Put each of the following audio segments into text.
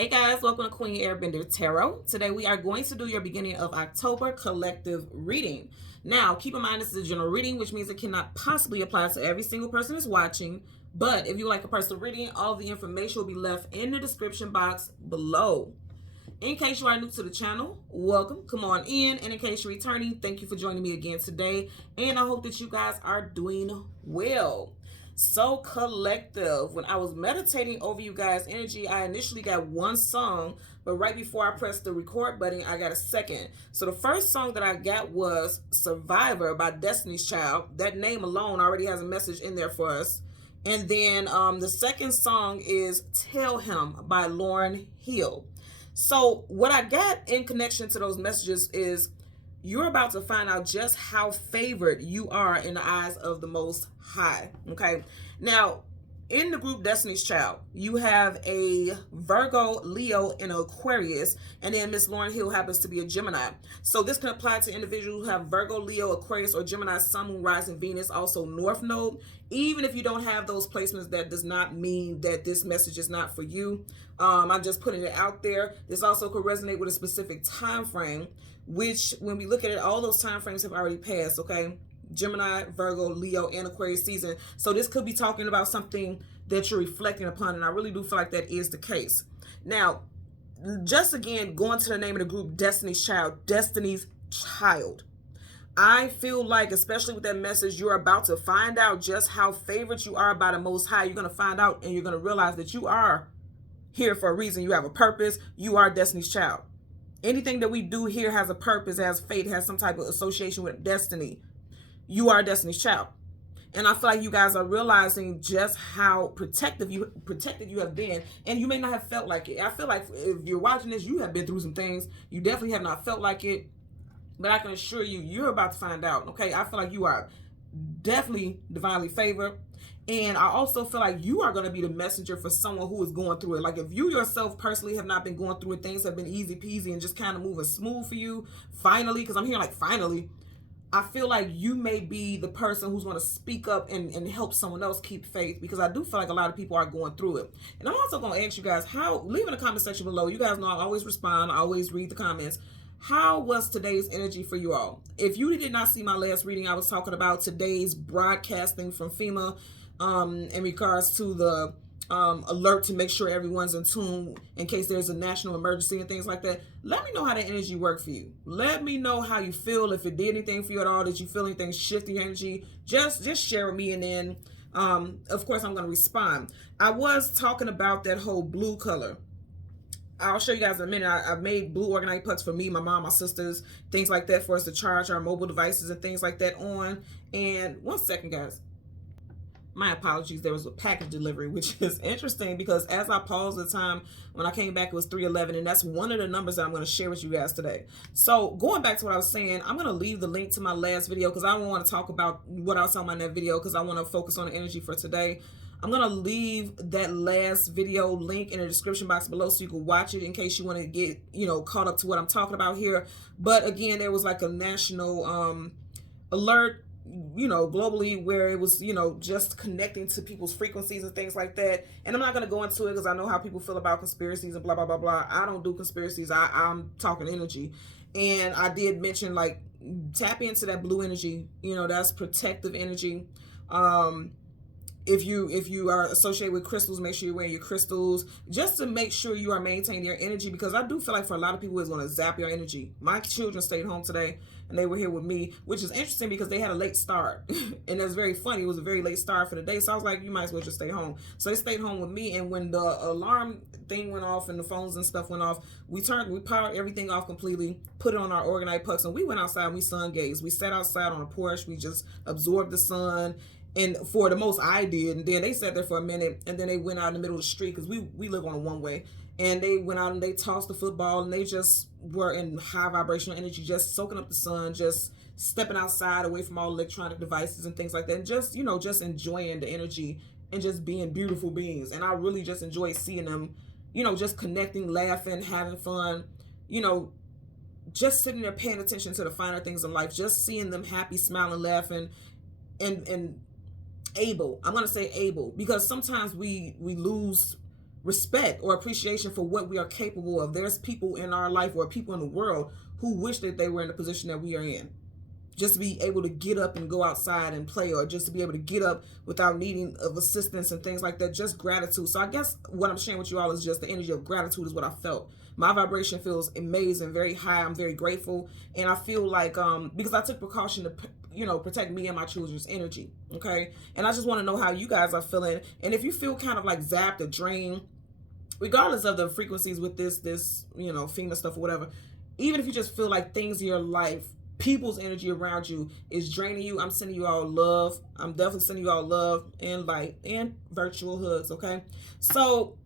Hey guys, welcome to Queen Airbender Tarot. Today we are going to do your beginning of October collective reading. Now, keep in mind this is a general reading, which means it cannot possibly apply to every single person that's watching. But if you like a personal reading, all the information will be left in the description box below. In case you are new to the channel, welcome, come on in. And in case you're returning, thank you for joining me again today. And I hope that you guys are doing well. So collective, when I was meditating over you guys' energy, I initially got one song, but right before I pressed the record button, I got a second. So the first song that I got was Survivor by Destiny's Child. That name alone already has a message in there for us. And then the second song is Tell Him by Lauryn Hill. So what I got in connection to those messages is you're about to find out just how favored you are in the eyes of the Most High. Okay. Now, in the group Destiny's Child, you have a Virgo, Leo, and an Aquarius, and then Miss Lauryn Hill happens to be a Gemini. So this can apply to individuals who have Virgo, Leo, Aquarius, or Gemini, Sun, Moon, Rising, Venus, also North Node. Even if you don't have those placements, that does not mean that this message is not for you. I'm just putting it out there. This also could resonate with a specific time frame, which when we look at it, all those time frames have already passed, okay? Gemini, Virgo, Leo, and Aquarius season. So this could be talking about something that you're reflecting upon, and I really do feel like that is the case. Now, just again, going to the name of the group, Destiny's Child, Destiny's Child. I feel like, especially with that message, you're about to find out just how favored you are by the Most High. You're going to find out, and you're going to realize that you are here for a reason. You have a purpose. You are Destiny's Child. Anything that we do here has a purpose, has fate, has some type of association with destiny. You are Destiny's Child. And I feel like you guys are realizing just how protected you have been. And you may not have felt like it. I feel like if you're watching this, you have been through some things. You definitely have not felt like it. But I can assure you, you're about to find out. Okay, I feel like you are definitely divinely favored. And I also feel like you are going to be the messenger for someone who is going through it. Like if you yourself personally have not been going through it, things have been easy peasy and just kind of moving smooth for you, finally, because I'm hearing like finally, I feel like you may be the person who's going to speak up and help someone else keep faith, because I do feel like a lot of people are going through it. And I'm also going to ask you guys, leave in the comment section below. You guys know I always respond. I always read the comments. How was today's energy for you all? If you did not see my last reading, I was talking about today's broadcasting from FEMA in regards to the alert to make sure everyone's in tune in case there's a national emergency and things like that. Let me know how that energy worked for you. Let me know how you feel, if it did anything for you at all. Did you feel anything shifting your energy? Just share with me, and then of course I'm going to respond. I was talking about that whole blue color. I'll show you guys in a minute. I've made blue organite pucks for me, my mom, my sisters, things like that, for us to charge our mobile devices and things like that on. And one second, guys. My apologies, there was a package delivery, which is interesting because as I paused the time, when I came back, it was 3:11, and that's one of the numbers that I'm going to share with you guys today. So going back to what I was saying, I'm going to leave the link to my last video because I don't want to talk about what I was talking about in that video, because I want to focus on the energy for today. I'm going to leave that last video link in the description box below so you can watch it in case you want to get, caught up to what I'm talking about here. But again, there was like a national alert, globally, where it was, just connecting to people's frequencies and things like that. And I'm not going to go into it because I know how people feel about conspiracies and blah, blah, blah, blah. I don't do conspiracies. I'm talking energy. And I did mention, like, tap into that blue energy. That's protective energy. If you are associated with crystals, make sure you're wearing your crystals just to make sure you are maintaining your energy, because I do feel like for a lot of people it's going to zap your energy. My children stayed home today and they were here with me, which is interesting because they had a late start and that's very funny. It was a very late start for the day, so I was like, you might as well just stay home. So they stayed home with me, and when the alarm thing went off and the phones and stuff went off, we powered everything off completely, put it on our organite pucks, and we went outside and we sun gazed. We sat outside on a porch, we just absorbed the sun. And for the most I did, and then they sat there for a minute, and then they went out in the middle of the street because we live on a one-way, and they went out and they tossed the football, and they just were in high vibrational energy, just soaking up the sun, just stepping outside away from all electronic devices and things like that, and just just enjoying the energy and just being beautiful beings. And I really just enjoy seeing them, just connecting, laughing, having fun, just sitting there paying attention to the finer things in life, just seeing them happy, smiling, laughing, and able. I'm going to say able, because sometimes we lose respect or appreciation for what we are capable of. There's people in our life or people in the world who wish that they were in the position that we are in. Just to be able to get up and go outside and play, or just to be able to get up without needing of assistance and things like that. Just gratitude. So I guess what I'm sharing with you all is just the energy of gratitude is what I felt. My vibration feels amazing, very high. I'm very grateful, and I feel like because I took precaution to protect me and my children's energy. Okay, and I just want to know how you guys are feeling, and if you feel kind of like zapped or drained, regardless of the frequencies with this FEMA stuff or whatever. Even if you just feel like things in your life, people's energy around you is draining you, I'm sending you all love. I'm definitely sending you all love and light and virtual hugs, okay? So,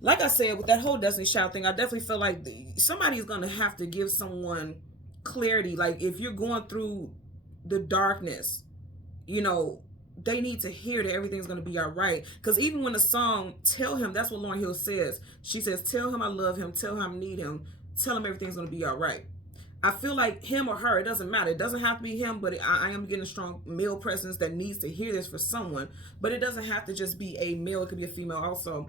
like I said, with that whole Destiny Child thing, I definitely feel like somebody's going to have to give someone clarity. Like, if you're going through the darkness, they need to hear that everything's going to be all right. Because even when the song Tell Him, that's what Lauryn Hill says. She says, tell him I love him, tell him I need him, tell him everything's going to be all right. I feel like him or her, it doesn't matter. It doesn't have to be him, but I am getting a strong male presence that needs to hear this for someone. But it doesn't have to just be a male. It could be a female also.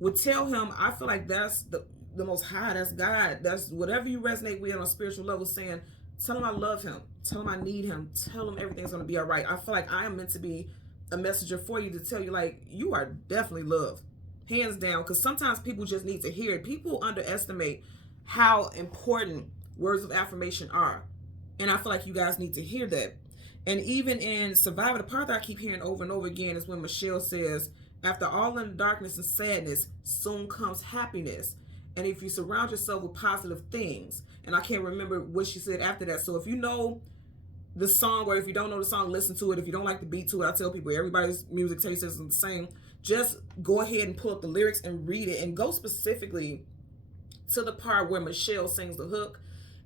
With Tell Him, I feel like that's the most high. That's God. That's whatever you resonate with on a spiritual level, saying, tell him I love him. Tell him I need him. Tell him everything's going to be all right. I feel like I am meant to be a messenger for you to tell you, like, you are definitely loved. Hands down. Because sometimes people just need to hear it. People underestimate how important words of affirmation are. And I feel like you guys need to hear that. And even in Survivor, the part that I keep hearing over and over again is when Michelle says, after all in the darkness and sadness, soon comes happiness. And if you surround yourself with positive things, and I can't remember what she said after that. So if you know the song, or if you don't know the song, listen to it. If you don't like the beat to it, I tell people everybody's music taste isn't the same. Just go ahead and pull up the lyrics and read it, and go specifically to the part where Michelle sings the hook,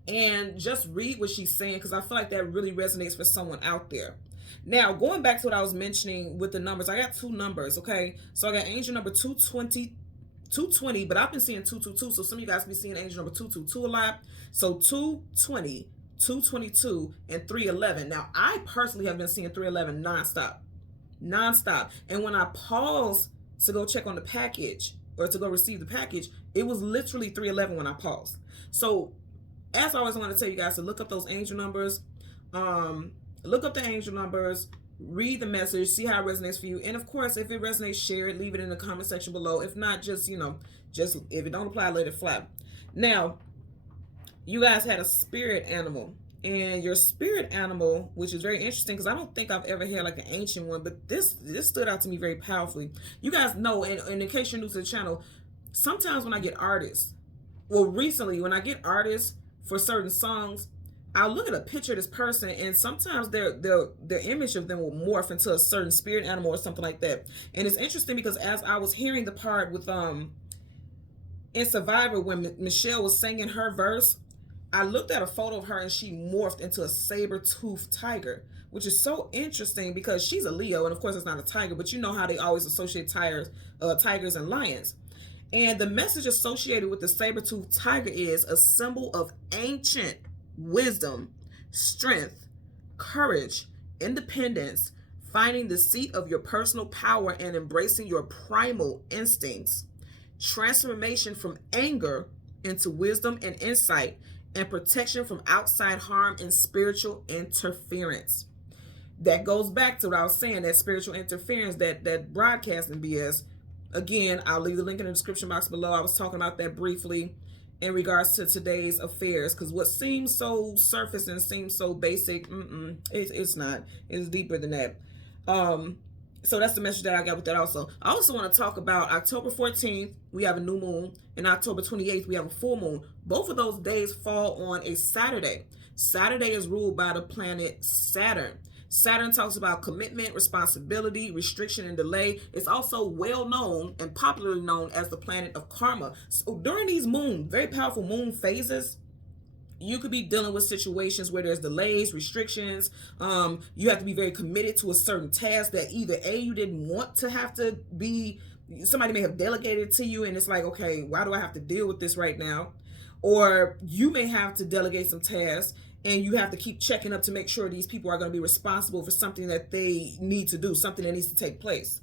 and just read what she's saying, because I feel like that really resonates for someone out there. Now, going back to what I was mentioning with the numbers, I got two numbers, okay? So I got angel number 220, but I've been seeing 222, so some of you guys be seeing angel number 222 a lot. So 220, 222, and 311. Now, I personally have been seeing 311 nonstop. And when I pause to go check on the package, or to go receive the package, it was literally 311 when I paused. So, as always, I want to tell you guys to look up those angel numbers. Look up the angel numbers, read the message, see how it resonates for you. And of course, if it resonates, share it, leave it in the comment section below. If not, just if it don't apply, let it fly. Now, you guys had a spirit animal. And your spirit animal, which is very interesting, because I don't think I've ever had like an ancient one, but this stood out to me very powerfully. You guys know, and in case you're new to the channel, sometimes when I get artists, recently when I get artists for certain songs, I'll look at a picture of this person, and sometimes their image of them will morph into a certain spirit animal or something like that. And it's interesting because as I was hearing the part with in Survivor when Michelle was singing her verse, I looked at a photo of her and she morphed into a saber-toothed tiger, which is so interesting because she's a Leo, and of course it's not a tiger, but you know how they always associate tigers and lions. And the message associated with the saber-toothed tiger is a symbol of ancient wisdom, strength, courage, independence, finding the seat of your personal power and embracing your primal instincts, transformation from anger into wisdom and insight, and protection from outside harm and spiritual interference. That goes back to what I was saying, that spiritual interference, that broadcasting BS. Again, I'll leave the link in the description box below. I was talking about that briefly in regards to today's affairs, because what seems so surface and seems so basic, it's not. It's deeper than that. So that's the message that I got with that also. I also want to talk about October 14th, we have a new moon, and October 28th, we have a full moon. Both of those days fall on a Saturday. Saturday is ruled by the planet Saturn. Saturn talks about commitment, responsibility, restriction, and delay. It's also well known and popularly known as the planet of karma. So during these very powerful moon phases, you could be dealing with situations where there's delays, restrictions. You have to be very committed to a certain task that either A, you didn't want to have to be, somebody may have delegated to you, and it's like, okay, why do I have to deal with this right now? Or you may have to delegate some tasks, and you have to keep checking up to make sure these people are going to be responsible for something that they need to do, something that needs to take place.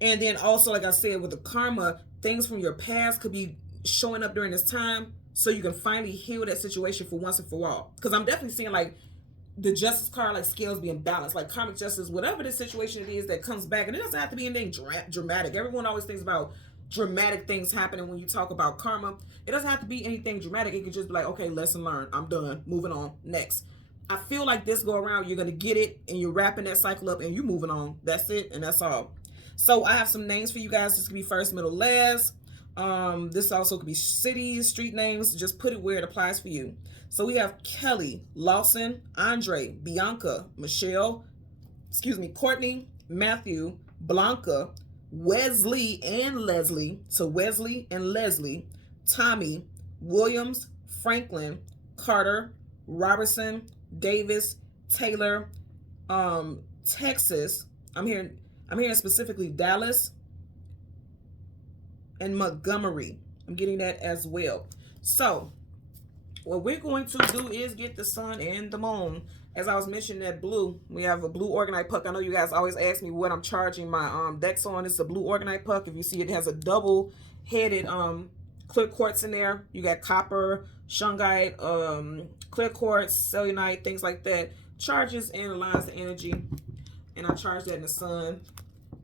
And then also, like I said, with the karma, things from your past could be showing up during this time, so you can finally heal that situation for once and for all. Because I'm definitely seeing like the justice card, like scales being balanced, like karmic justice, whatever the situation it is that comes back. And it doesn't have to be anything dramatic. Everyone always thinks about dramatic things happening when you talk about karma. It doesn't have to be anything dramatic. It could just be like, okay, lesson learned, I'm done, moving on, next. I feel like this go around, you're going to get it, and you're wrapping that cycle up, and you're moving on. That's it, and that's all. So I have some names for you guys. This could be first, middle, last. This also could be cities, street names. Just put it where it applies for you. So we have Kelly, Lawson, Andre, Bianca, Michelle, Courtney, Matthew, Blanca, Wesley and Leslie. So Wesley and Leslie, Tommy, Williams, Franklin, Carter, Robertson, Davis, Taylor, Texas. I'm hearing specifically Dallas and Montgomery. I'm getting that as well. So what we're going to do is get the sun and the moon. As I was mentioning that blue, we have a blue organite puck. I know you guys always ask me what I'm charging my decks on. It's a blue organite puck. If you see, it has a double-headed clear quartz in there. You got copper, shungite, clear quartz, selenite, things like that. Charges and aligns the energy. And I charge that in the sun.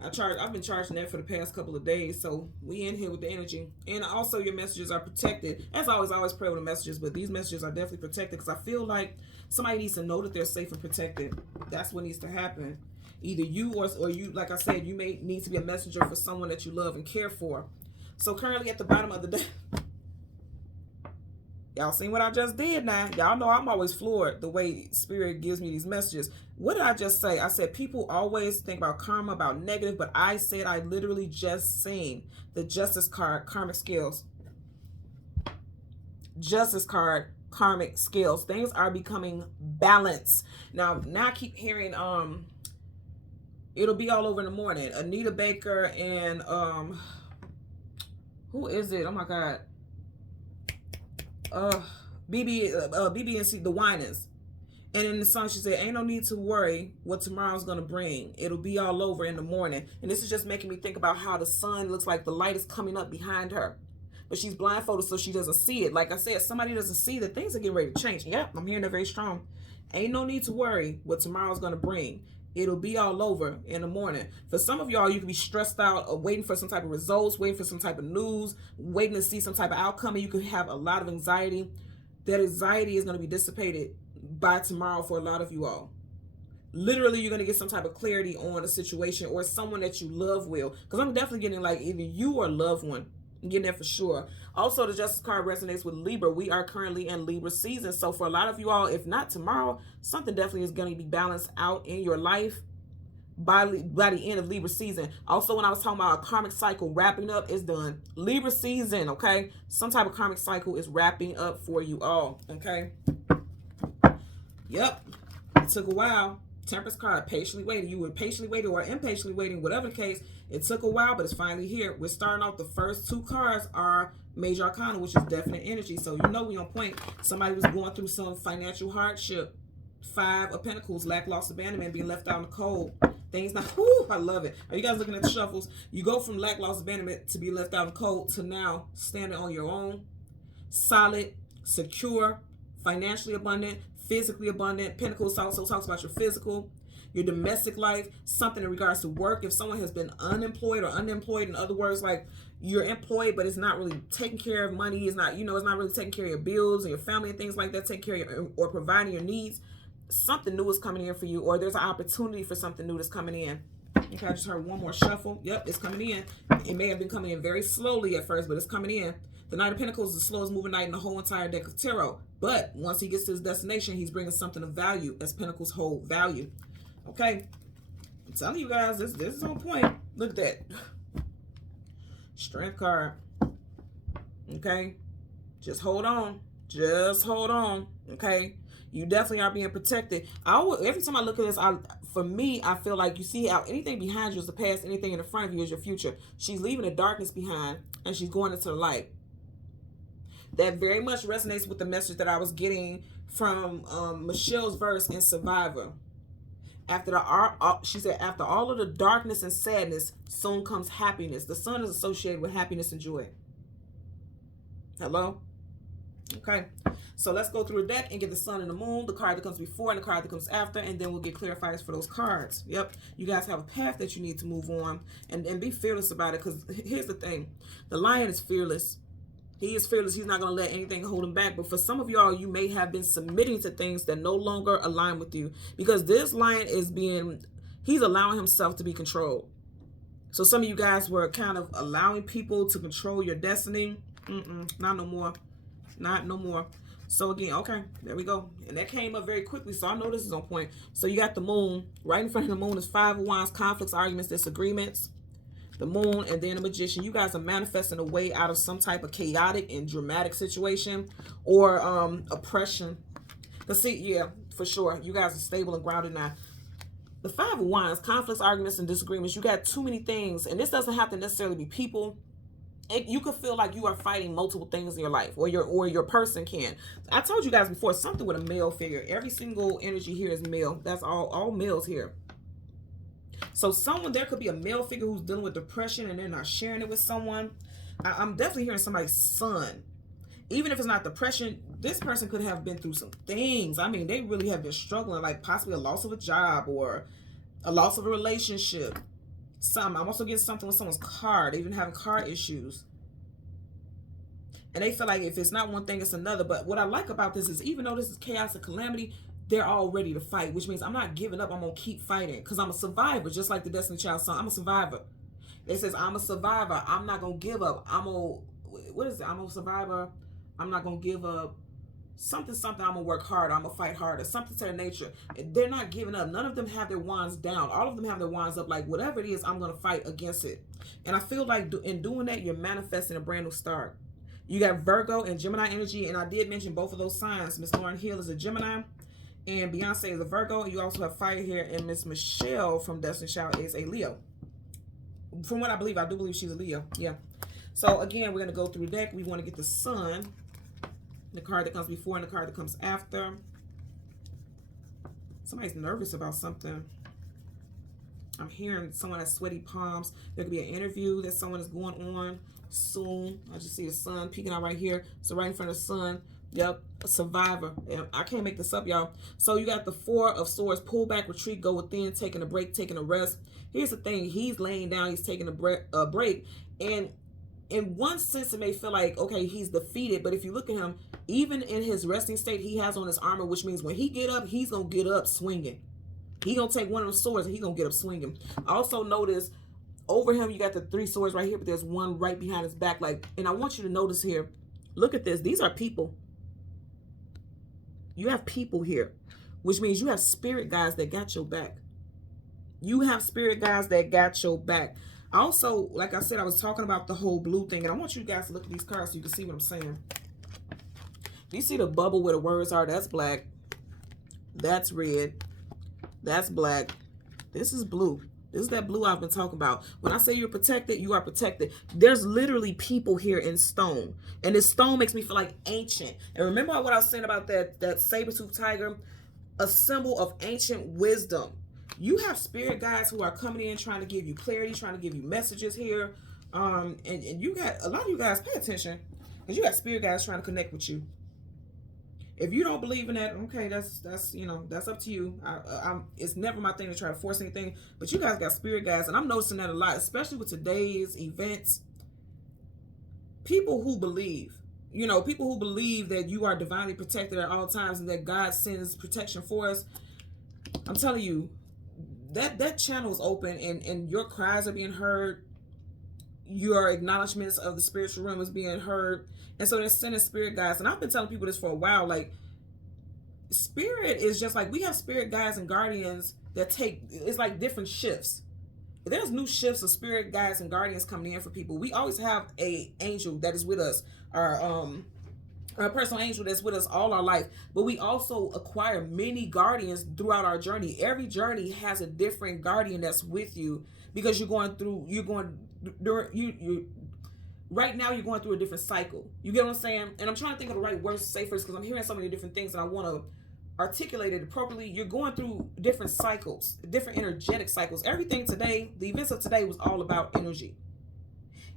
I've been charging that for the past couple of days, so we in here with the energy. And also your messages are protected. As always, I always pray with the messages, but these messages are definitely protected because I feel like somebody needs to know that they're safe and protected. That's what needs to happen. Either you or you, like I said, you may need to be a messenger for someone that you love and care for. So currently at the bottom of the deck, y'all seen what I just did now. Y'all know I'm always floored the way Spirit gives me these messages. What did I just say? I said people always think about karma, about negative, but I said I literally just seen the Justice card, karmic scales. Justice card, karmic scales. Things are becoming balanced. Now I keep hearing it'll be all over in the morning. Anita Baker and who is it? Oh my God. BB&C, the Winans. And in the song she said, ain't no need to worry what tomorrow's gonna bring. It'll be all over in the morning. And this is just making me think about how the sun looks like the light is coming up behind her, but she's blindfolded so she doesn't see it. Like I said, somebody doesn't see that things are getting ready to change. Yep, I'm hearing that very strong. Ain't no need to worry what tomorrow's gonna bring. It'll be all over in the morning. For some of y'all, you could be stressed out or waiting for some type of results, waiting for some type of news, waiting to see some type of outcome, and you could have a lot of anxiety. That anxiety is going to be dissipated by tomorrow for a lot of you all. Literally, you're going to get some type of clarity on a situation or someone that you love will. Because I'm definitely getting like either you or a loved one. I'm getting that for sure. Also, the Justice card resonates with Libra. We are currently in Libra season. So for a lot of you all, if not tomorrow, something definitely is going to be balanced out in your life by the end of Libra season. Also, when I was talking about a karmic cycle wrapping up, it's done. Libra season, okay? Some type of karmic cycle is wrapping up for you all, okay? Yep. It took a while. Temperance card, patiently waiting. You were patiently waiting or impatiently waiting, whatever the case. It took a while, but it's finally here. We're starting off. The first two cards are Major Arcana, which is definite energy. So you know we on point. Somebody was going through some financial hardship. 5 of Pentacles, lack, loss, abandonment, being left out in the cold. Things not, whoo, I love it. Are you guys looking at the shuffles? You go from lack, loss, abandonment to be left out in the cold to now standing on your own. Solid, secure, financially abundant, physically abundant. Pentacles also talks about your physical, your domestic life, something in regards to work. If someone has been unemployed or underemployed, in other words, like you're employed, but it's not really taking care of money. It's not, it's not really taking care of your bills and your family and things like that, taking care of your, or providing your needs. Something new is coming in for you, or there's an opportunity for something new that's coming in. Okay, I just heard one more shuffle. Yep, it's coming in. It may have been coming in very slowly at first, but it's coming in. The Knight of Pentacles is the slowest moving knight in the whole entire deck of tarot. But once he gets to his destination, he's bringing something of value, as Pentacles hold value. Okay, I'm telling you guys, this is on point. Look at that. Strength card. Okay, just hold on. Just hold on. Okay. You definitely are being protected. Every time I look at this, for me, I feel like you see how anything behind you is the past, anything in the front of you is your future. She's leaving the darkness behind and she's going into the light. That very much resonates with the message that I was getting from Michelle's verse in Survivor. She said, after all of the darkness and sadness, soon comes happiness. The sun is associated with happiness and joy. Hello? Okay. So let's go through a deck and get the sun and the moon, the card that comes before and the card that comes after, and then we'll get clarifiers for those cards. Yep. You guys have a path that you need to move on and be fearless about it, because here's the thing. The lion is fearless. He is fearless. He's not going to let anything hold him back. But for some of y'all, you may have been submitting to things that no longer align with you, because this lion is he's allowing himself to be controlled. So some of you guys were kind of allowing people to control your destiny. Not no more. Not no more. So again, okay, there we go. And that came up very quickly, so I know this is on point. So you got the moon. Right in front of the moon is 5 of Wands, conflicts, arguments, disagreements. The moon, and then the magician. You guys are manifesting a way out of some type of chaotic and dramatic situation or oppression. Because see, yeah, for sure, you guys are stable and grounded now. The 5 of Wands, conflicts, arguments, and disagreements. You got too many things, and this doesn't have to necessarily be people. You could feel like you are fighting multiple things in your life, or your person can. I told you guys before, something with a male figure. Every single energy here is male. That's all males here. So there could be a male figure who's dealing with depression and they're not sharing it with someone. I'm definitely hearing somebody's son. Even if it's not depression, this person could have been through some things. I mean, they really have been struggling, like possibly a loss of a job or a loss of a relationship. I'm also getting something with someone's car. They've been having car issues. And they feel like if it's not one thing, it's another. But what I like about this is, even though this is chaos and calamity, they're all ready to fight, which means I'm not giving up. I'm going to keep fighting because I'm a survivor, just like the Destiny Child song. I'm a survivor. It says, I'm a survivor. I'm not going to give up. What is it? I'm a survivor. I'm not going to give up. Something, I'm going to work harder. I'm going to fight harder. Something to their nature. They're not giving up. None of them have their wands down. All of them have their wands up. Like, whatever it is, I'm going to fight against it. And I feel like in doing that, you're manifesting a brand new start. You got Virgo and Gemini energy. And I did mention both of those signs. Miss Lauryn Hill is a Gemini. And Beyonce is a Virgo. You also have fire here. And Miss Michelle from Destiny Child is a Leo. From what I do believe she's a Leo. Yeah. So, again, we're going to go through the deck. We want to get the sun. The card that comes before and the card that comes after. Somebody's nervous about something. I'm hearing someone has sweaty palms. There could be an interview that someone is going on soon. I just see the sun peeking out right here. So right in front of the sun. Yep, a survivor. I can't make this up, y'all. So you got the 4 of Swords. Pull back, retreat, go within, taking a break, taking a rest. Here's the thing. He's laying down. He's taking a break. And in one sense, it may feel like, okay, he's defeated. But if you look at him, even in his resting state, he has on his armor, which means when he get up, he's going to get up swinging. He's going to take one of the swords and he's going to get up swinging. Also notice over him, you got the 3 swords right here, but there's one right behind his back. And I want you to notice here, look at this. These are people. You have people here, which means you have spirit guides that got your back. You have spirit guides that got your back. Also, like I said, I was talking about the whole blue thing, and I want you guys to look at these cards so you can see what I'm saying. Do you see the bubble where the words are? That's black. That's red. That's black. This is blue. This is that blue I've been talking about. When I say you're protected, you are protected. There's literally people here in stone. And this stone makes me feel like ancient. And remember what I was saying about that saber-toothed tiger? A symbol of ancient wisdom. You have spirit guides who are coming in trying to give you clarity, trying to give you messages here. And you got, a lot of you guys, pay attention. Because you got spirit guides trying to connect with you. If you don't believe in that, okay, that's up to you. It's never my thing to try to force anything. But you guys got spirit guides, and I'm noticing that a lot, especially with today's events. People who believe, people who believe that you are divinely protected at all times and that God sends protection for us. I'm telling you, that channel is open, and your cries are being heard. Your acknowledgments of the spiritual realm is being heard. And so they're sending spirit guides. And I've been telling people this for a while. Like, spirit is just like, we have spirit guides and guardians that it's like different shifts. There's new shifts of spirit guides and guardians coming in for people. We always have a angel that is with us. Our personal angel that's with us all our life. But we also acquire many guardians throughout our journey. Every journey has a different guardian that's with you, because right now you're going through a different cycle. You get what I'm saying? And I'm trying to think of the right words to say first, because I'm hearing so many different things, and I want articulate it appropriately, you're going through different cycles, different energetic cycles. Everything today, the events of today was all about energy.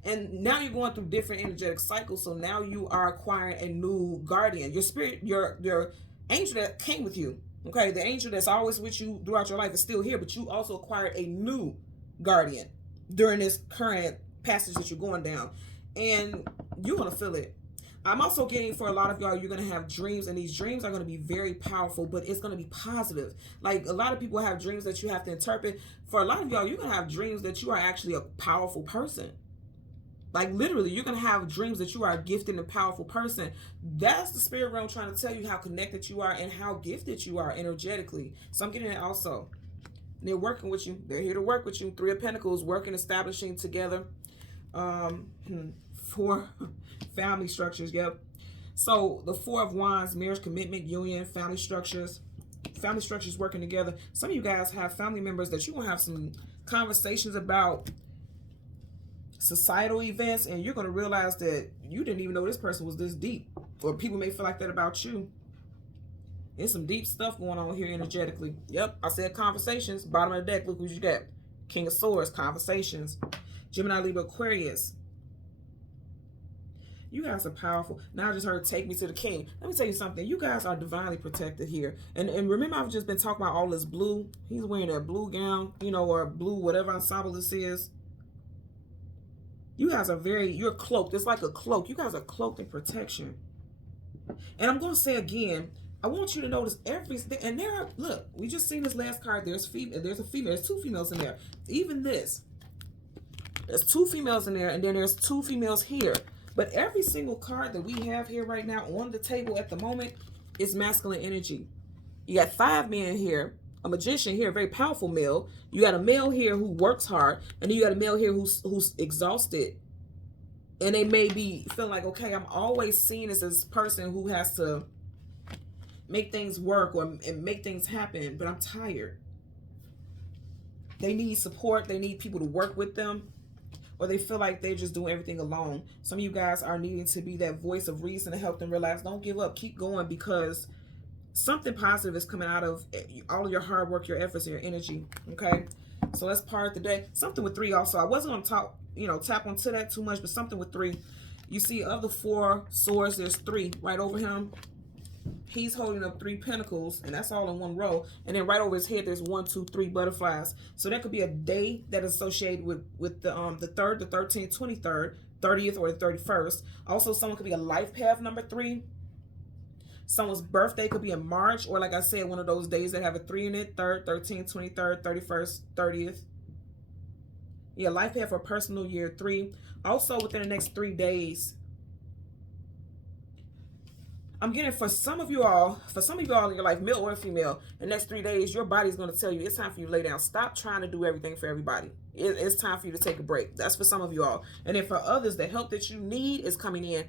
And now you're going through different energetic cycles. So now you are acquiring a new guardian. Your spirit, your angel that came with you. Okay, the angel that's always with you throughout your life is still here, but you also acquired a new guardian during this current passage that you're going down. And you're going to feel it. I'm also getting, for a lot of y'all, you're going to have dreams, and these dreams are going to be very powerful, but it's going to be positive. Like, a lot of people have dreams that you have to interpret. For a lot of y'all, you're going to have dreams that you are actually a powerful person. Like, literally, you're going to have dreams that you are a gifted and powerful person. That's the spirit realm trying to tell you how connected you are and how gifted you are energetically. So I'm getting it also. They're working with you. They're here to work with you. Three of Pentacles, working, establishing together. 4 family structures. Yep. So the 4 of Wands, marriage, commitment, union, family structures. Family structures working together. Some of you guys have family members that you're going to have some conversations about societal events, and you're going to realize that you didn't even know this person was this deep. Or people may feel like that about you. There's some deep stuff going on here energetically. Yep, I said conversations. Bottom of the deck, look who you got. King of Swords, conversations. Gemini, Libra, Aquarius. You guys are powerful. Now I just heard take me to the king. Let me tell you something. You guys are divinely protected here. And remember, I've just been talking about all this blue. He's wearing that blue gown, you know, or blue, whatever ensemble this is. You guys are you're cloaked. It's like a cloak. You guys are cloaked in protection. And I'm going to say again, I want you to notice everything. And there are, look, we just seen this last card. There's a female. There's 2 females in there. Even this. There's 2 females in there, and then there's 2 females here. But every single card that we have here right now on the table at the moment is masculine energy. You got 5 men here. A magician here, a very powerful male. You got a male here who works hard, and then you got a male here who's exhausted. And they may be feeling like, okay, I'm always seen as this person who has to make things work and make things happen, but I'm tired. They need support. They need people to work with them, or they feel like they're just doing everything alone. Some of you guys are needing to be that voice of reason to help them realize, don't give up, keep going, because something positive is coming out of all of your hard work, your efforts, and your energy. Okay, so let's part the day. Something with 3 also. I wasn't going to talk, tap onto that too much, but something with 3. You see, of the 4 swords, there's 3 right over him. He's holding up 3 pentacles, and that's all in one row. And then right over his head, there's 1, 2, 3 butterflies. So that could be a day that is associated with the 3rd, the 13th, 23rd, 30th, or the 31st. Also, someone could be a life path number 3. Someone's birthday could be in March, or like I said, one of those days that have a 3 in it, 3rd, 13th, 23rd, 31st, 30th. Yeah, life path for personal year 3. Also, within the next 3 days, I'm getting for some of you all in your life, male or female, the next 3 days, your body's going to tell you it's time for you to lay down. Stop trying to do everything for everybody. It's time for you to take a break. That's for some of you all. And then for others, the help that you need is coming in.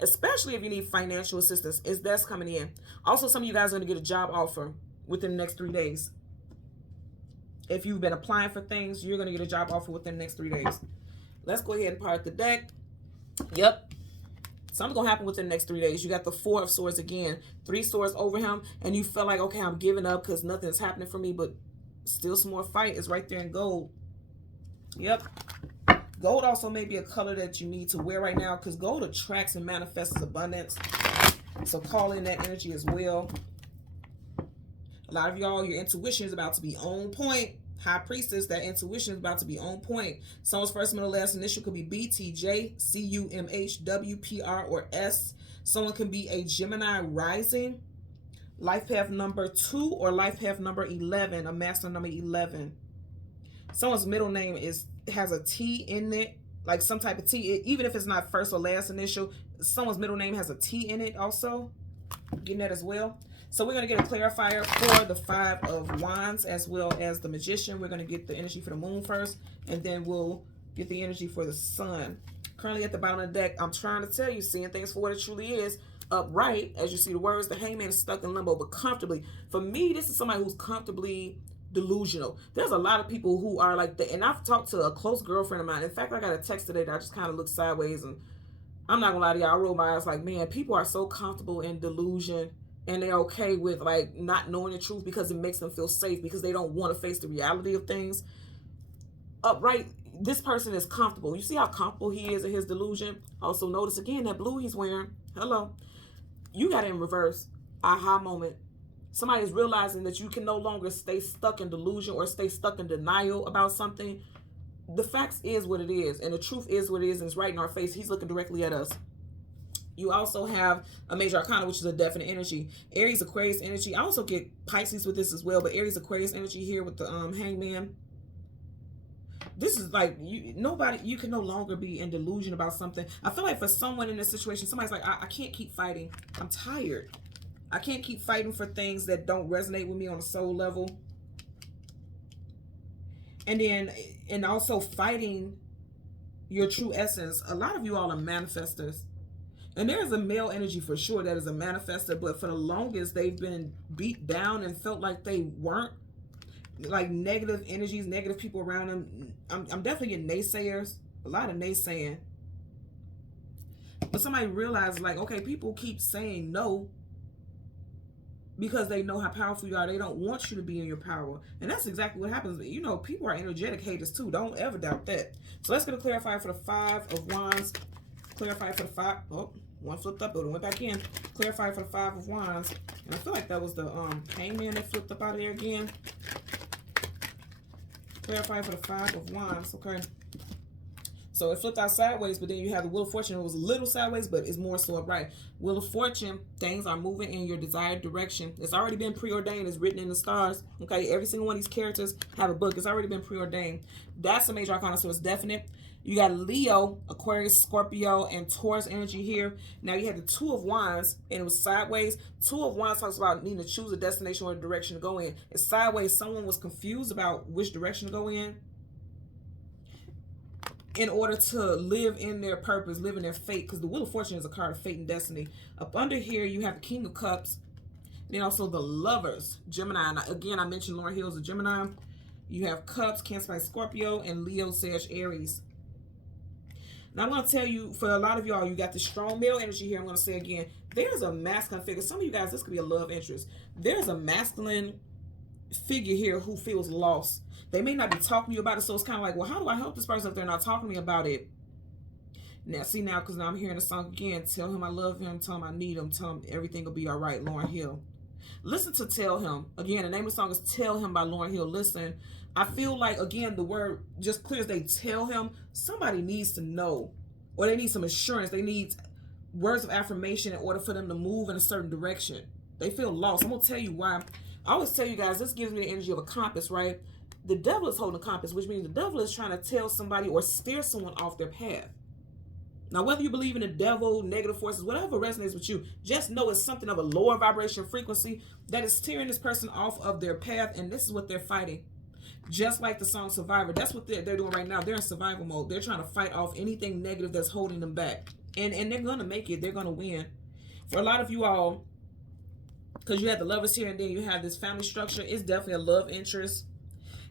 Especially if you need financial assistance, that's coming in. Also, some of you guys are going to get a job offer within the next 3 days. If you've been applying for things, you're going to get a job offer within the next 3 days. Let's go ahead and part the deck. Yep. Something's going to happen within the next 3 days. You got the 4 of swords again. 3 swords over him. And you feel like, okay, I'm giving up because nothing's happening for me. But still some more fight is right there in gold. Yep. Gold also may be a color that you need to wear right now, because gold attracts and manifests abundance. So call in that energy as well. A lot of y'all, your intuition is about to be on point. High Priestess, that intuition is about to be on point. Someone's first, middle, last initial could be B, T, J, C, U, M, H, W, P, R, or S. Someone can be a Gemini rising, life path number 2, or life path number 11, a master number 11. Someone's middle name has a T in it, like some type of T. Even if it's not first or last initial, someone's middle name has a T in it also. Getting that as well. So we're going to get a clarifier for the 5 of Wands as well as the Magician. We're going to get the energy for the Moon first, and then we'll get the energy for the Sun. Currently at the bottom of the deck, I'm trying to tell you, seeing things for what it truly is. Upright, as you see the words, the Hangman is stuck in limbo, but comfortably. For me, this is somebody who's comfortably delusional. There's a lot of people who are like that, and I've talked to a close girlfriend of mine. In fact, I got a text today that I just kind of looked sideways, and I'm not gonna lie to y'all, I rolled my eyes like, man, people are so comfortable in delusion and they're okay with like not knowing the truth because it makes them feel safe, because they don't want to face the reality of things. Upright, this person is comfortable. You see how comfortable he is in his delusion? Also notice again that blue he's wearing. Hello. You got it in reverse. Aha moment. Somebody is realizing that you can no longer stay stuck in delusion or stay stuck in denial about something. The facts is what it is, and the truth is what it is, and it's right in our face. He's looking directly at us. You also have a major arcana, which is a definite energy. Aries, Aquarius energy. I also get Pisces with this as well, but Aries, Aquarius energy here with the hangman. This is like, you can no longer be in delusion about something. I feel like for someone in this situation, somebody's like, I can't keep fighting. I'm tired. I can't keep fighting for things that don't resonate with me on a soul level. And also fighting your true essence. A lot of you all are manifestors. And there is a male energy for sure that is a manifester, but for the longest they've been beat down and felt like they weren't. Like negative energies, negative people around them. I'm definitely getting naysayers. A lot of naysaying. But somebody realized, like, okay, people keep saying no because they know how powerful you are. They don't want you to be in your power. And that's exactly what happens. You know, people are energetic haters too. Don't ever doubt that. So let's get a clarifier for the 5 of Wands. Clarify for the 5. Oh, one flipped up, but it went back in. Clarify for the 5 of Wands. And I feel like that was the hangman that flipped up out of there again. Clarify for the 5 of Wands, okay? So it flipped out sideways, but then you have the Wheel of Fortune. It was a little sideways, but it's more so upright. Wheel of Fortune, things are moving in your desired direction. It's already been preordained. It's written in the stars, okay? Every single one of these characters have a book. It's already been preordained. That's a major arcana, so it's definite. You got Leo, Aquarius, Scorpio, and Taurus energy here. Now you had the 2 of Wands, and it was sideways. 2 of Wands talks about needing to choose a destination or a direction to go in. It's sideways. Someone was confused about which direction to go in order to live in their purpose, live in their fate, because the Wheel of Fortune is a card of fate and destiny. Up under here, you have the King of Cups, and then also the Lovers, Gemini. And again, I mentioned Lauryn Hill's a Gemini. You have Cups, Cancer, Pisces, Scorpio, and Leo, Sag, Aries. Now, I'm going to tell you, for a lot of y'all, you got the strong male energy here. I'm going to say again, there's a masculine figure. Some of you guys, this could be a love interest. There's a masculine figure here who feels lost. They may not be talking to you about it, so it's kind of like, well, how do I help this person if they're not talking to me about it? Now, see now, because now I'm hearing the song again. Tell him I love him. Tell him I need him. Tell him everything will be all right. Lauryn Hill. Listen to Tell Him. Again, the name of the song is Tell Him by Lauryn Hill. Listen, I feel like, again, the word just clear as they tell him. Somebody needs to know, or they need some assurance. They need words of affirmation in order for them to move in a certain direction. They feel lost. I'm going to tell you why. I always tell you guys, this gives me the energy of a compass, right? The devil is holding a compass, which means the devil is trying to tell somebody or steer someone off their path. Now, whether you believe in the devil, negative forces, whatever resonates with you, just know it's something of a lower vibration frequency that is steering this person off of their path, and this is what they're fighting. Just like the song Survivor, that's what they're doing right now. They're in survival mode. They're trying to fight off anything negative that's holding them back. And they're going to make it. They're going to win. For a lot of you all, because you have the Lovers here and then you have this family structure, it's definitely a love interest.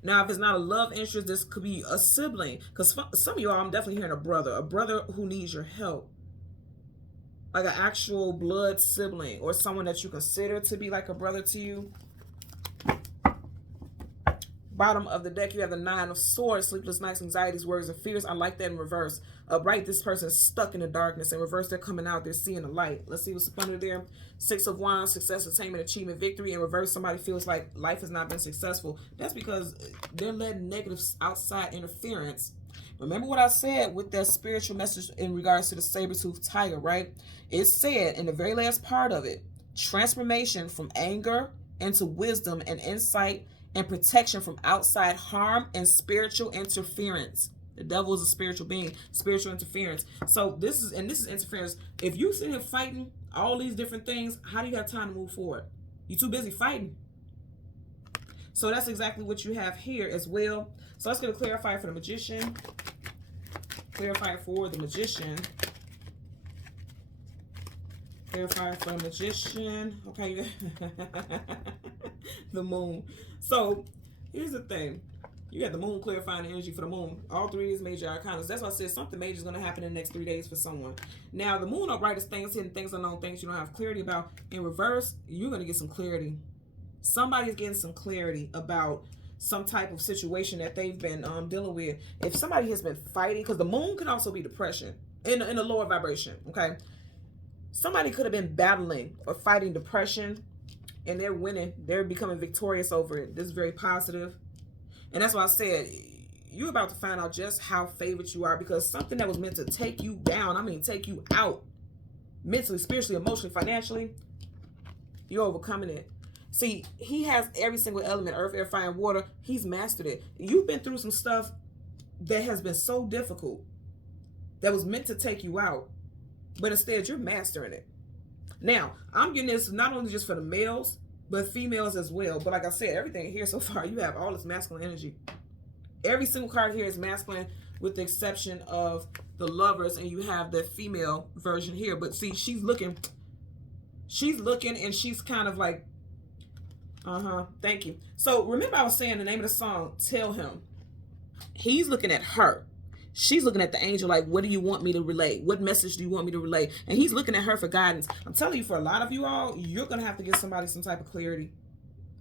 Now, if it's not a love interest, this could be a sibling. Because some of y'all, I'm definitely hearing a brother who needs your help. Like an actual blood sibling or someone that you consider to be like a brother to you. Bottom of the deck, you have the 9 of Swords, sleepless nights, anxieties, worries, and fears. I like that in reverse. Upright, this person is stuck in the darkness. In reverse, they're coming out. They're seeing the light. Let's see what's up under there. 6 of Wands, success, attainment, achievement, victory. In reverse, somebody feels like life has not been successful. That's because they're letting negative outside interference. Remember what I said with that spiritual message in regards to the saber-toothed tiger, right? It said in the very last part of it, transformation from anger into wisdom and insight and protection from outside harm and spiritual interference. The devil is a spiritual being, spiritual interference. So this is interference. If you sit here fighting all these different things, how do you have time to move forward? You're too busy fighting. So that's exactly what you have here as well. So let's get a clarifier for the Magician. Clarifier for the Magician. Clarifier for the Magician. Okay. The Moon. So here's the thing. You got the moon clarifying the energy for the moon. All three of these major arcanas. That's why I said something major is going to happen in the next 3 days for someone. Now, the moon upright is things hidden, things unknown, things you don't have clarity about. In reverse, you're going to get some clarity. Somebody's getting some clarity about some type of situation that they've been dealing with. If somebody has been fighting, because the moon can also be depression in a lower vibration, okay? Somebody could have been battling or fighting depression, and they're winning. They're becoming victorious over it. This is very positive. And that's why I said, you're about to find out just how favored you are, because something that was meant to take you down, I mean take you out, mentally, spiritually, emotionally, financially, you're overcoming it. See, he has every single element, earth, air, fire, and water. He's mastered it. You've been through some stuff that has been so difficult, that was meant to take you out, but instead you're mastering it. Now, I'm getting this not only just for the males, but females as well. But like I said, everything here so far, you have all this masculine energy. Every single card here is masculine, with the exception of the Lovers, and you have the female version here. But see, she's looking, and she's kind of like, thank you. So remember I was saying the name of the song, Tell Him. He's looking at her. She's looking at the angel like, what do you want me to relay? What message do you want me to relay? And he's looking at her for guidance. I'm telling you, for a lot of you all, you're going to have to give somebody some type of clarity.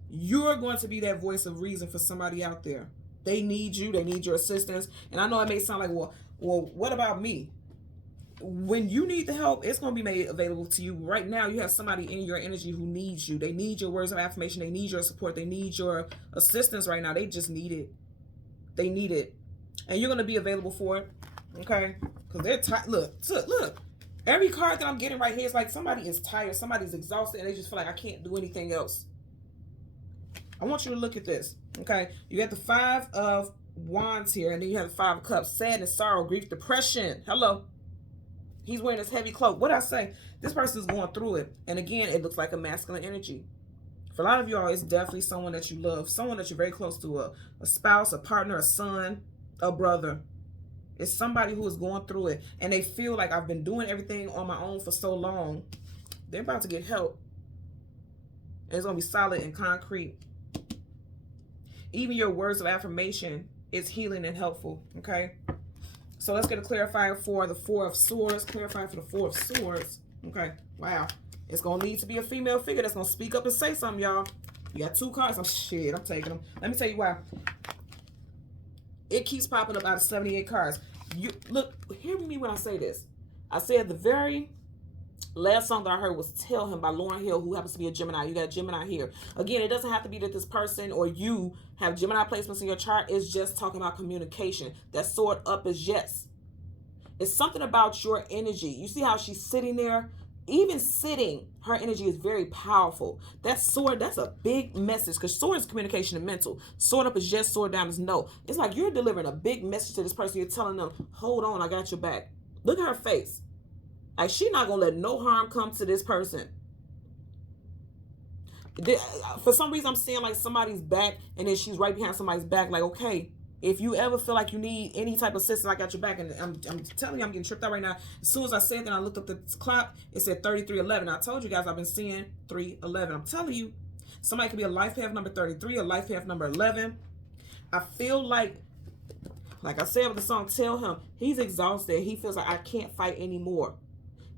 You're going to be that voice of reason for somebody out there. They need you. They need your assistance. And I know it may sound like, well, what about me? When you need the help, it's going to be made available to you. Right now, you have somebody in your energy who needs you. They need your words of affirmation. They need your support. They need your assistance right now. They just need it. They need it. And you're going to be available for it. Okay? Because they're tired. Look. Every card that I'm getting right here is like somebody is tired. Somebody's exhausted. And they just feel like I can't do anything else. I want you to look at this. Okay? You got the 5 of Wands here. And then you have the 5 of Cups. Sadness, sorrow, grief, depression. Hello. He's wearing this heavy cloak. What I say? This person is going through it. And again, it looks like a masculine energy. For a lot of y'all, it's definitely someone that you love. Someone that you're very close to. A spouse, a partner, a son, a brother. It's somebody who is going through it. And they feel like, I've been doing everything on my own for so long. They're about to get help. And it's going to be solid and concrete. Even your words of affirmation is healing and helpful. Okay? So let's get a clarifier for the 4 of Swords. Clarifier for the 4 of Swords. Okay. Wow. It's going to need to be a female figure that's going to speak up and say something, y'all. You got 2 cards. I'm taking them. Let me tell you why. It keeps popping up out of 78 cards. You look, hear me when I say this. I said the very last song that I heard was Tell Him by Lauryn Hill, who happens to be a Gemini. You got Gemini here. Again, it doesn't have to be that this person or you have Gemini placements in your chart. It's just talking about communication. That sword up is yes. It's something about your energy. You see how she's sitting there? Even sitting, her energy is very powerful. That sword, that's a big message, because sword is communication and mental. Sword up is yes, sword down is no. It's like you're delivering a big message to this person. You're telling them, hold on, I got your back. Look at her face. Like, she's not going to let no harm come to this person. For some reason, I'm seeing like somebody's back, and then she's right behind somebody's back. Like, okay, if you ever feel like you need any type of assistance, I got your back. And I'm telling you, I'm getting tripped out right now. As soon as I said that, I looked up the clock. It said 3311. I told you guys I've been seeing 311. I'm telling you, somebody could be a life path number 33, a life path number 11. I feel like I said with the song, Tell Him, he's exhausted. He feels like, I can't fight anymore.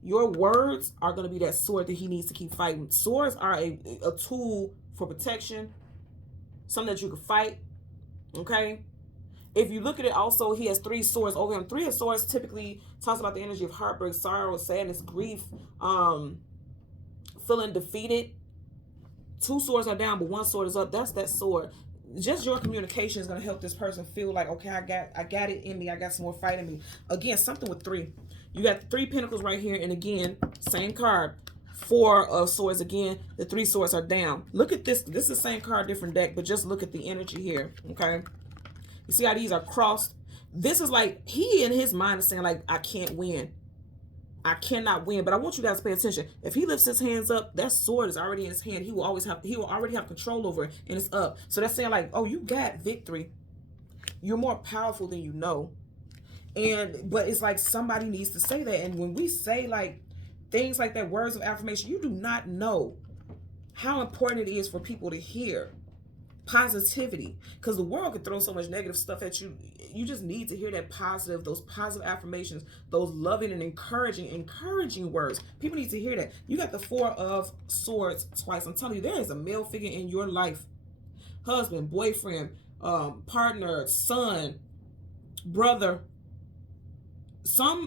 Your words are going to be that sword that he needs to keep fighting. Swords are a tool for protection, something that you can fight. Okay? If you look at it also, he has 3 swords over him. 3 of Swords typically talks about the energy of heartbreak, sorrow, sadness, grief, feeling defeated. 2 swords are down, but 1 sword is up. That's that sword. Just your communication is going to help this person feel like, okay, I got it in me. I got some more fight in me. Again, something with 3. You got 3 pentacles right here. And again, same card. 4 of Swords again. The 3 swords are down. Look at this. This is the same card, different deck. But just look at the energy here. Okay. You see how these are crossed? This is like, he in his mind is saying like, I can't win. I cannot win. But I want you guys to pay attention. If he lifts his hands up, that sword is already in his hand. He will already have control over it, and it's up. So that's saying like, oh, you got victory. You're more powerful than you know. But it's like somebody needs to say that. And when we say like things like that, words of affirmation, you do not know how important it is for people to hear. positivity, because the world can throw so much negative stuff at you. You just need to hear that positive, those positive affirmations, those loving and encouraging words. People need to hear that. You got the Four of Swords twice. I'm telling you, there is a male figure in your life, husband, boyfriend, partner, son, brother.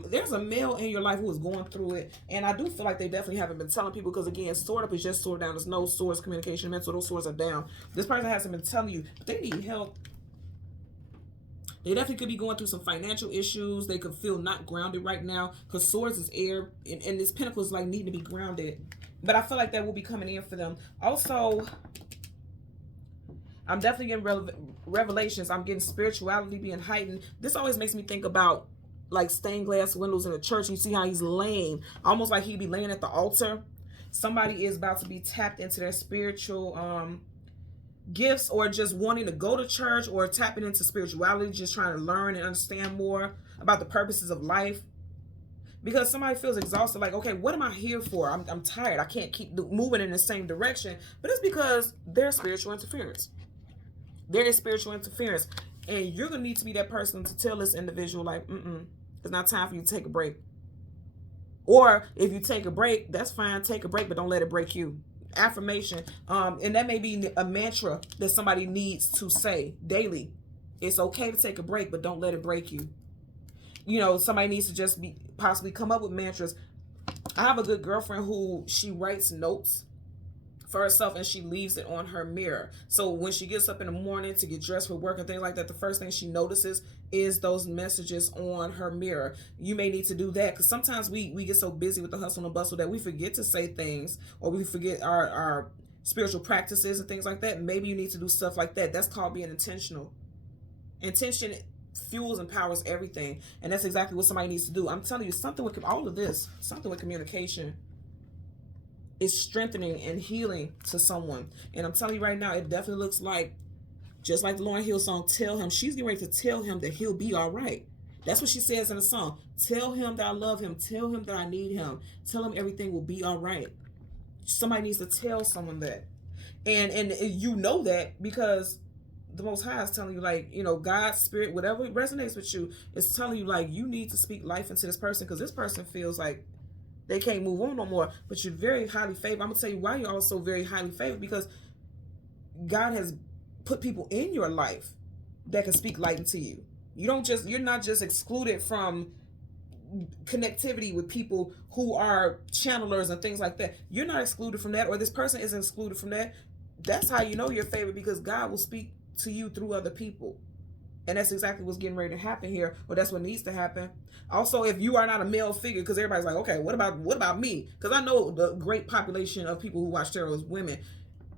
There's a male in your life who is going through it, and I do feel like they definitely haven't been telling people, because again, sword up is just sword down. There's no swords, communication, mental. Those swords are down. This person hasn't been telling you, but they need help. They definitely could be going through some financial issues. They could feel not grounded right now, because swords is air, and this pentacle is like needing to be grounded. But I feel like that will be coming in for them. Also, I'm definitely getting revelations. I'm getting spirituality being heightened. This always makes me think about like stained glass windows in a church. You see how he's laying, almost like he'd be laying at the altar. Somebody is about to be tapped into their spiritual gifts, or just wanting to go to church, or tapping into spirituality, just trying to learn and understand more about the purposes of life. Because somebody feels exhausted, like, okay, what am I here for? I'm tired. I can't keep moving in the same direction. But it's because there's spiritual interference. There is spiritual interference. And you're going to need to be that person to tell this individual, like, it's not time for you to take a break. Or if you take a break, that's fine. Take a break, but don't let it break you. Affirmation. And that may be a mantra that somebody needs to say daily. It's okay to take a break, but don't let it break you. You know, somebody needs to just possibly come up with mantras. I have a good girlfriend who she writes notes for herself, and she leaves it on her mirror. So when she gets up in the morning to get dressed for work and things like that, the first thing she notices is those messages on her mirror. You may need to do that, because sometimes we get so busy with the hustle and bustle that we forget to say things, or we forget our spiritual practices and things like that. Maybe you need to do stuff like that. That's called being intentional. Intention fuels and powers everything, and that's exactly what somebody needs to do. I'm telling you, something with all of this, something with communication is strengthening and healing to someone. And I'm telling you right now, it definitely looks like, just like the Lauryn Hill song, Tell Him, she's getting ready to tell him that he'll be all right. That's what she says in the song. Tell him that I love him. Tell him that I need him. Tell him everything will be all right. Somebody needs to tell someone that. And you know that because the Most High is telling you, like, you know, God's spirit, whatever resonates with you, is telling you, like, you need to speak life into this person, because this person feels like they can't move on no more. But you're very highly favored. I'm going to tell you why you're also very highly favored, because God has put people in your life that can speak light into you. You're not just excluded from connectivity with people who are channelers and things like that. You're not excluded from that, or this person isn't excluded from that. That's how you know you're favored, because God will speak to you through other people. And that's exactly what's getting ready to happen here, or that's what needs to happen. Also, if you are not a male figure, because everybody's like, okay, what about me? Because I know the great population of people who watch tarot is women.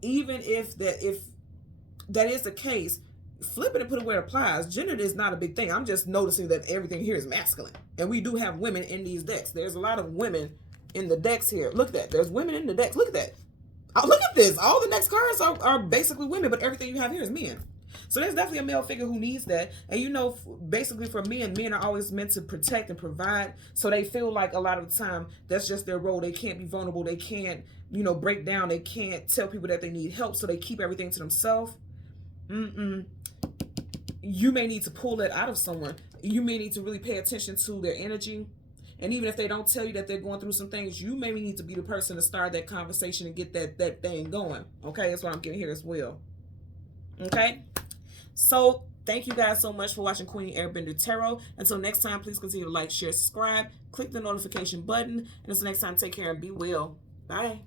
Even if that is the case, flip it and put it where it applies. Gender is not a big thing. I'm just noticing that everything here is masculine, and we do have women in these decks. There's a lot of women in the decks here. Look at that. There's women in the decks. Look at that. Oh, look at this. All the next cards are basically women, but everything you have here is men. So there's definitely a male figure who needs that. And you know, basically for men are always meant to protect and provide. So they feel like a lot of the time that's just their role. They can't be vulnerable. They can't, you know, break down. They can't tell people that they need help. So they keep everything to themselves. You may need to pull that out of someone. You may need to really pay attention to their energy. And even if they don't tell you that they're going through some things, you maybe need to be the person to start that conversation and get that thing going. Okay, that's what I'm getting here as well. Okay, so thank you guys so much for watching Queen Airbender Tarot. Until next time, please continue to like, share, subscribe, click the notification button. And until next time, take care and be well. Bye.